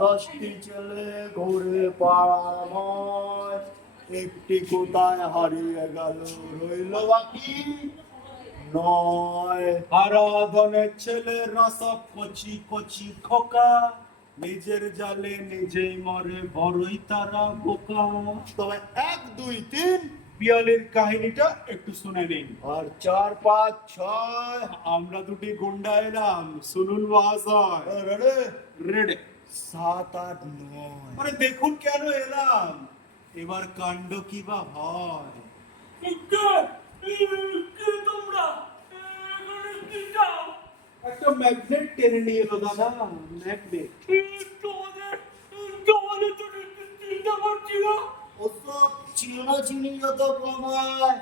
দশটি ছেলে ঘুরে পাড়াময় একটি কোথায় হারিয়ে গেল রইল বাকি? নয়। আরাধনের ছেলেরা সব কচি কচি খোকা নিজের জালে নিজেই মরে বড়ই তারা বোকা। তবে এক দুই তিন পিয়ালের কাহিনীটা একটু শুনে নিন। আর চার পাঁচ ছয় আমরা দুটি গুন্ডা এলাম। শুনুন মহাশয় রে রেডে। সাত আট নয়। আরে দেখুন কেন এলাম? এবার কাণ্ড কি বা হয়? একটা ম্যাগনেট টেনে নিয়ে এলো দাদা। ম্যাগনেট। ওসব চিনো যত কমায়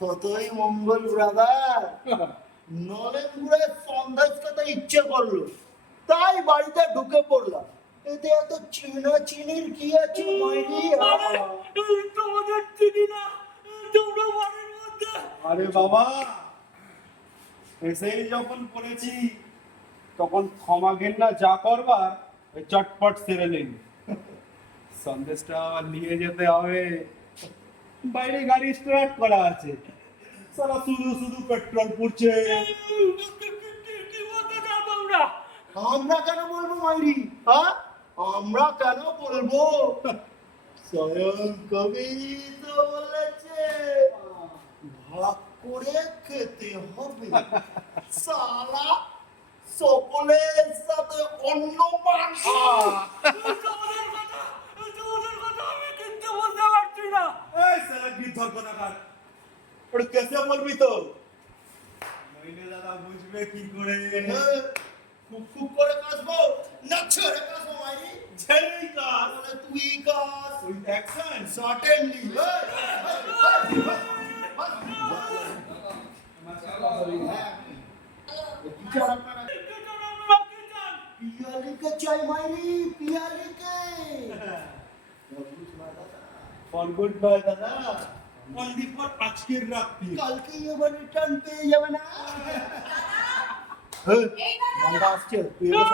ততই মঙ্গল ব্রাদার। নলেনগুড়ে সন্দেশ খেতে ইচ্ছে করল। তাই বাড়িতে ঢুকে পড়লাম এতে এত চিনা চিনির কি আছে মাইরি আরে বাবা এসেই যখন পড়েছি তখন ক্ষমা ঘেন্না যা করবার ওই চটপট সেরে নিন সন্দেশটা আবার নিয়ে যেতে হবে বাইরে গাড়ি স্টার্ট করা আছে সারা শুধু শুধু পেট্রোল পুড়ছে আমরা কেন বলব মাইরি? হ্যাঁ? আমরা কেন বলব? স্বয়ং কবি তো বলেছে ভাগ করে খেতে হবে। সালা সকলের সাথে অন্য ওটা কেসে বলবি তো? দাদা বুঝবে কি করে। খুব খুব করে কাশবো না ছেড়ে কাশবো মাইরি ছেলেই কাজ তাহলে তুই কাশ উইথ অ্যাকশন সার্টেনলি পিয়ালিকে চাই মাইরি পিয়ালিকে ফর গুড বাই দাদা অনলি ফর আজকের রাত্রি কালকে এবার রিটার্ন পেয়ে যাবে না মালটা আসছে তুই এবার